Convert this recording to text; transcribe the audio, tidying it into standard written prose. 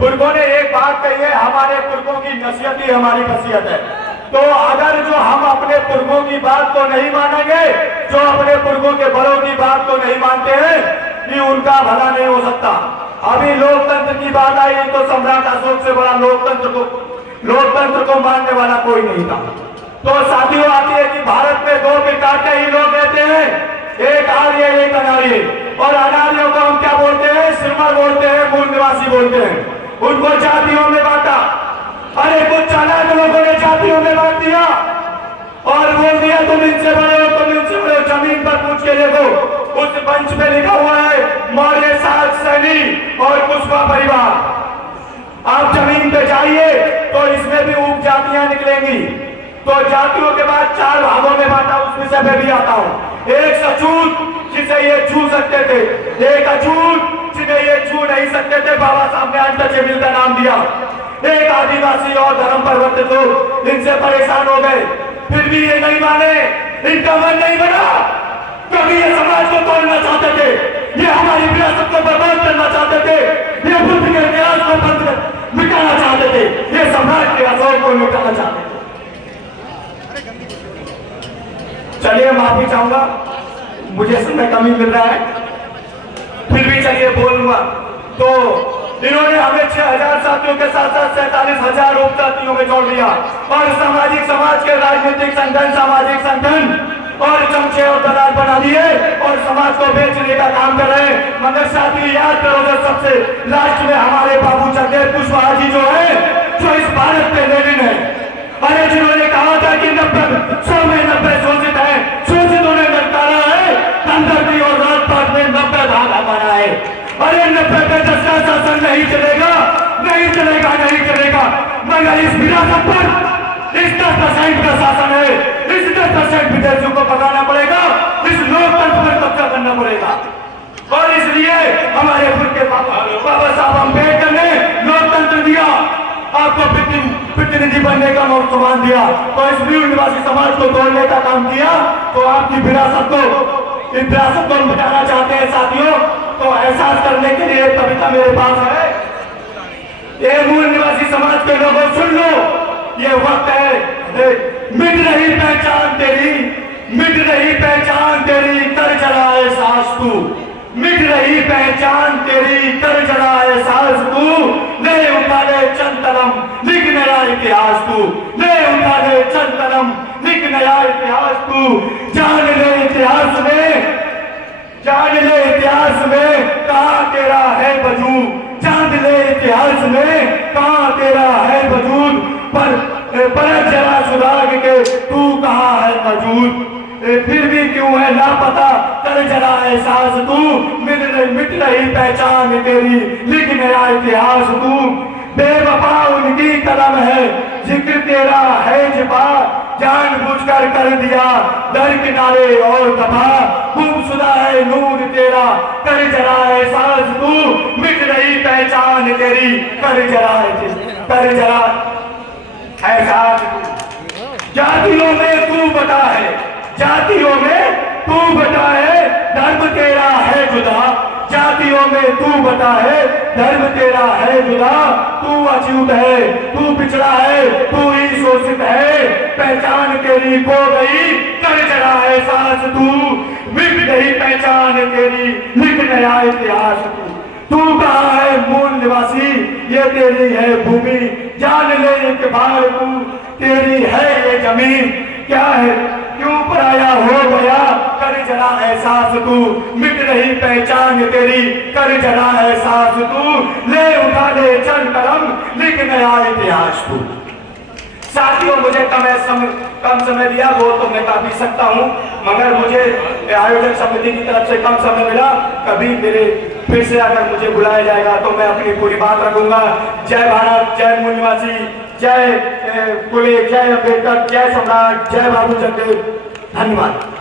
पुरखों ने एक बात कही है, हमारे पुरखों की नसीहत ही हमारी वसीयत है। तो अगर जो हम अपने पुरखों की बात को नहीं मानेंगे, जो अपने पुरखों के बड़ों की बात को नहीं मानते हैं, कि उनका भला नहीं हो सकता। अभी लोकतंत्र की बात आई तो सम्राट अशोक से बड़ा लोकतंत्र को मानने वाला कोई नहीं था। तो साथियों, आती है कि भारत में दो प्रकार के ही लोग रहते हैं, एक आर्य एक अनार्य। और अनार्यों को हम क्या बोलते हैं? सिरमर बोलते हैं, मूल निवासी बोलते हैं। उनको जातियों में बांटा। अरे कुछ चालाक लोगों ने जातियों में बांट दिया और बोल दिया तुम इनसे बड़े हो, तुम इनसे बड़े हो। जमीन पर पूछ के देखो, उस मंच पे लिखा हुआ है मौर्य शासक सैनी और पुष्पा परिवार। आप जमीन पे जाइए तो इसमें भी उप जातियां निकलेंगी। तो जातियों के बाद चार भागों में बांटा, उस विषय में भी आता हूं। एक सचूत जिसे ये छू सकते थे, एक अछूत जिन्हें ये छू नहीं सकते थे, बाबा साहब ने अनटचेबल का नाम दिया। एक आदिवासी और धर्म परिवर्तित लोग इनसे परेशान हो गए, फिर भी ये नहीं माने, इनका मन नहीं बना, क्योंकि ये समाज को तोड़ना चाहते थे, ये हमारी विरासत को बर्बाद करना चाहते थे, ये बुद्ध के इतिहास को मिटाना चाहते थे, ये सम्राट के अशोक को मिटाना चाहते थे। चलिए माफी चाहूंगा, मुझे समय कमी मिल रहा है, फिर भी चलिए बोलूंगा। तो इन्होंने हमें 6000 साथियों के साथ साथ 47,000 उपजातियों में जोड़ दिया और सामाजिक समाज के राजनीतिक संगठन, सामाजिक संगठन और चमचे और दलाल बना दिए और समाज को बेचने का काम कर रहे हैं। मगर साथी याद करो, जो सबसे लास्ट में हमारे बाबू जगदेव कुशवाहा जी जो है, जो इस भारत के लेनिन है, अरे जिन्होंने कहा था कि 100 में 90 शोषित है, शोषितों ने नकारा है, हमदर्दी और राजपाट में 90 भाग हमारा है। अरे 90 पे 10 का शासन नहीं चलेगा, नहीं चलेगा, नहीं चलेगा। मगर इस विरासत पर इस 10% का शासन है, इस 10% विदेशियों को पकाना पड़ेगा, इस लोकतंत्र पर कब्जा करना पड़ेगा। और इसलिए हमारे खुद के बाबा साहब अम्बेडकर ने लोकतंत्र दिया, आपको प्रतिनिधि बनने का सम्मान दिया, तो इस मूल निवासी समाज को तोड़ने का काम किया। तो आपकी विरासत को, इस विरासत को मिटाना चाहते हैं साथियों, तो एहसास करने के लिए कविता मेरे पास है। ये मूल निवासी समाज के लोगों सुन लो, ये वक्त है, मिट रही पहचान तेरी, मिट रही पहचान तेरी, कर जरा एहसास तू, मिट रही पहचान तेरी, कर जरा एहसास तू, ले उठा ले चंद कलम, लिख नया इतिहास तू, ले उठा ले चंद कलम, लिख नया इतिहास तू। जान ले इतिहास में, जान ले इतिहास में कहाँ तेरा है वजूद, जान ले इतिहास में कहाँ तेरा है वजूद, पर जरा सुधार के तू कहाँ है मौजूद, फिर भी क्यों है लापता, कर जरा एहसास तू, मिट रही पहचान तेरी, लिख नया इतिहास तू। बेवफा उनकी कलम है, जिक्र तेरा है जिपा, जानबूझकर कर दिया दर किनारे और दफा, गुमशुदा है नूर तेरा, कर जरा एहसास तू, मिट रही पहचान तेरी, कर जरा एहसास तू। जातियों में तू बटा है, जातियों में तू बटा है, धर्म तेरा है जुदा, जातियों में तू बटा है, धर्म तेरा है जुदा, तू अछूत है, तू पिछड़ा है, तू ही शोषित है, पहचान तेरी खो गई, कर जरा एहसास तू, मिट गई पहचान तेरी, लिख नया इतिहास तू कहाँ है मूल निवासी, ये तेरी है भूमि, जान ले एक बार तू, तेरी है ये जमीन, क्या है क्यों पराया हो गया, कर जरा एहसास तू, मिट रही पहचान तेरी, कर जरा एहसास तू, ले उठा ले चल कलम, लिख नया इतिहास तू। साथियों, मुझे कम समय दिया, वो तो मैं काफी सकता हूँ, मगर मुझे आयोजक समिति की तरफ से कम समय मिला। कभी मेरे फिर से अगर मुझे बुलाया जाएगा तो मैं अपनी पूरी बात रखूंगा। जय भारत, जय मूल निवासी, जय फुले, जय अम्बेडकर, जय सम्राट, जय बाबू जगदेव। धन्यवाद।